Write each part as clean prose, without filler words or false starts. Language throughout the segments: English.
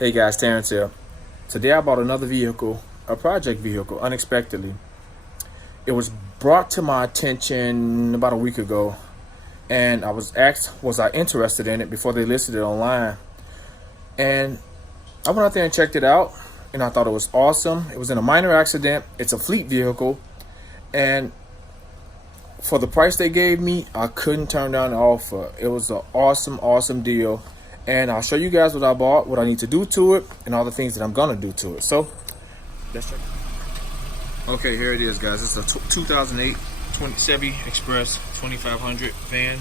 Hey guys, Terrence here. Today I bought another vehicle, a project vehicle, unexpectedly. It was brought to my attention about a week ago, and I was asked, was I interested in it before they listed it online? And I went out there and checked it out, and I thought it was awesome. It was in a minor accident. It's a fleet vehicle, and for the price they gave me, I couldn't turn down the offer. It was an awesome deal. And I'll show you guys what I bought, what I need to do to it, and all the things that I'm gonna do to it. So let's check it. Okay, here it is, guys. It's a 2008 Chevy Express 2500 van,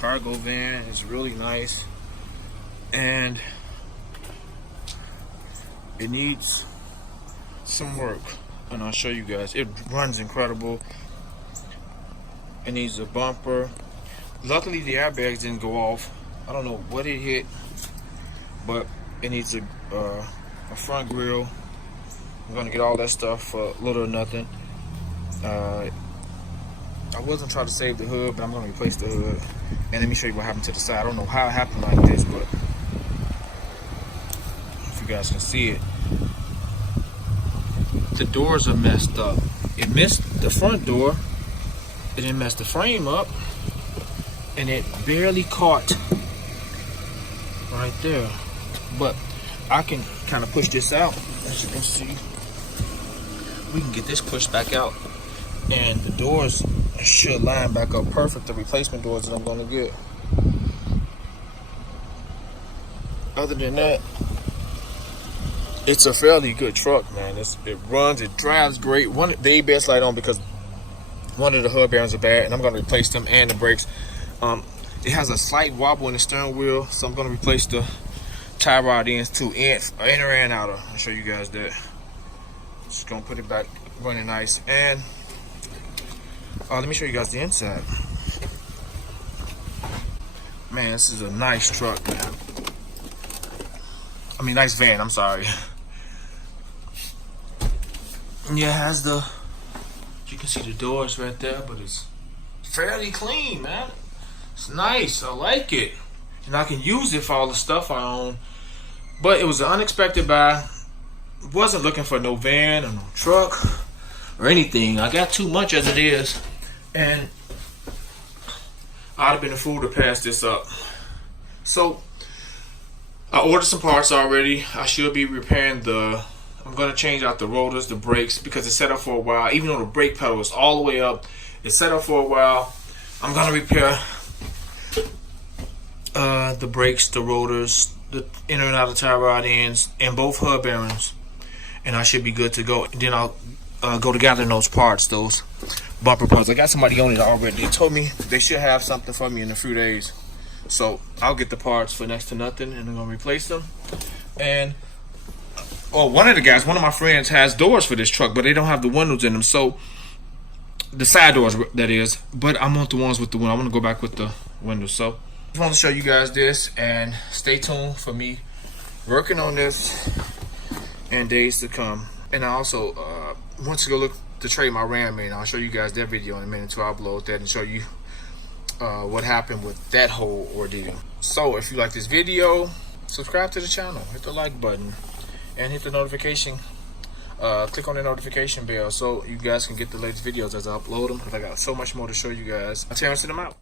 cargo van. It's really nice, and it needs some work, and I'll show you guys. It runs incredible. It needs a bumper. Luckily, the airbags didn't go off. I don't know what it hit, but it needs a front grille. I'm gonna get all that stuff for little or nothing. I wasn't trying to save the hood, but I'm gonna replace the hood. And let me show you what happened to the side. I don't know how it happened like this, but if you guys can see it, the doors are messed up. It missed the front door, it didn't mess the frame up, and it barely caught right there. But I can kind of push this out. As you can see, we can get this pushed back out, and the doors should line back up perfect. The replacement doors that I'm going to get. Other than that, it's a fairly good truck, man. It runs, it drives great. The ABS light on because one of the hub bearings are bad, and I'm going to replace them and the brakes. It has a slight wobble in the steering wheel, so I'm going to replace the tie rod ends too, inner and outer. I'll show you guys that. Just going to put it back running nice. And let me show you guys the inside. Man, this is a nice truck, man. I mean, nice van, I'm sorry. Yeah, it has you can see the doors right there, but it's fairly clean, man. It's nice, I like it. And I can use it for all the stuff I own. But it was an unexpected buy. Wasn't looking for no van or no truck or anything. I got too much as it is. And I'd have been a fool to pass this up. So I ordered some parts already. I should be repairing I'm going to change out the rotors, the brakes, because it's set up for a while. Even though the brake pedal is all the way up, it's set up for a while. I'm going to repair the brakes, the rotors, the inner and outer tie rod ends, and both hub bearings, and I should be good to go. And then I'll go to gathering those parts, those bumper parts. I got somebody on it already. They told me they should have something for me in a few days, so I'll get the parts for next to nothing, and I'm gonna replace them. And one of my friends has doors for this truck, but they don't have the windows in them, so the side doors, that is. But I want the ones with the window. I want to go back with the windows. So I want to show you guys this, and stay tuned for me working on this in days to come. And I also want to go look to trade my Ram in. I'll show you guys that video in a minute, so I'll upload that and show you what happened with that whole ordeal. So if you like this video, subscribe to the channel, hit the like button, and hit the notification. Click on the notification bell so you guys can get the latest videos as I upload them. I got so much more to show you guys. I'm Terrence, and I'm out.